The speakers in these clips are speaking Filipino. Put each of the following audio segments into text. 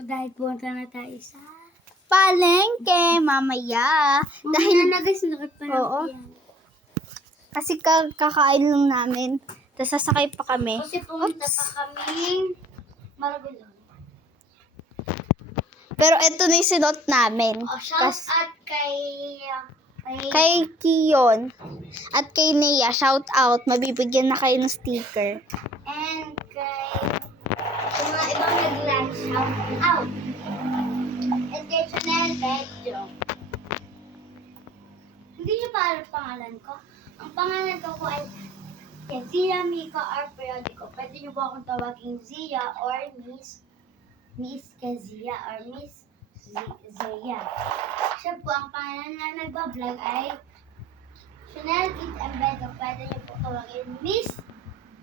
dahil punta na tayo sa... Palengke, mamaya. Dahil na guys, nakapanood Oo. yan. Kasi kakain lang namin. Tapos sasakay pa kami. Kasi pumunta pa kaming Maragulon. Pero ito na yung sinot namin. Shout out Kay Kiyon at kay Nea, shout out. Mabibigyan na kayo ng sticker. and kay yung mga ibang nag-live, shout out. And kay Chanel Bedro. Hindi niyo pa alam pangalan ko. Ang pangalan ko ay Zia Mika R. Periodico. Pwede niyo po akong tawagin Zia or Miss Kezia or Miss Zia. Siya po ang pangalan na nagbablog ay Chanel Kit Embedo. Pwede niyo po tawagin Miss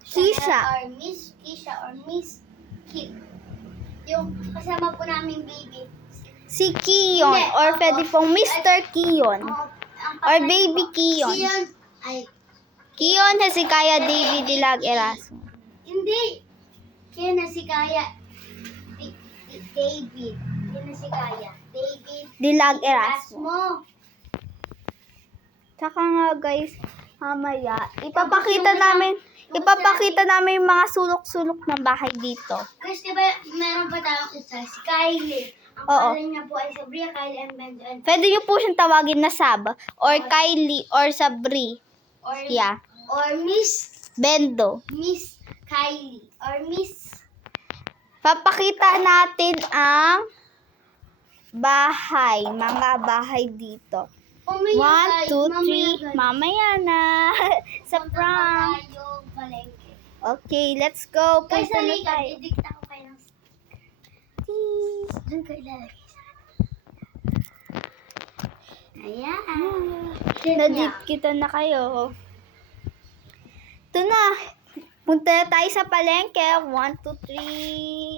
Kisha. Chanel or Miss Kisha or Miss Kit. Yung kasama po namin baby. Si Kiyon Hindi, or oo. pwede pong Mr. Kiyon. Ang Or pangalan Baby ko, Kiyon. Kiyon ay Kiyon Hezekiah David Dilag Erasmo. hindi. Kiyon na si Kaya. David. Kiyon na si Kaya. David Dilag Erasmo. Erasmo. Tsaka nga guys, mamaya, ipapakita namin yung mga sulok-sulok ng bahay dito. Kasi diba, meron pa tayong isa, si Kylie. Ang Oo. pangalan niya po ay Sabria Kylie and Benjamin. Pwede nyo po siyang tawagin na Sab, or Kylie, or Sabri. Or, Yeah. or Miss Bendo. Kylie. Or Miss... Papakita natin ang bahay, mga bahay dito. Mamaya 1, tayo, 2, 3, mamaya na. Sa Punta pa prank. tayo palengke. Okay, let's go. Guys, Punta na halika, tayo. didikta ko kayo ng doon ko ilalagay. Ayan. Nadikita na kayo. Ito na. Punta na tayo sa palengke. 1, 2, 3.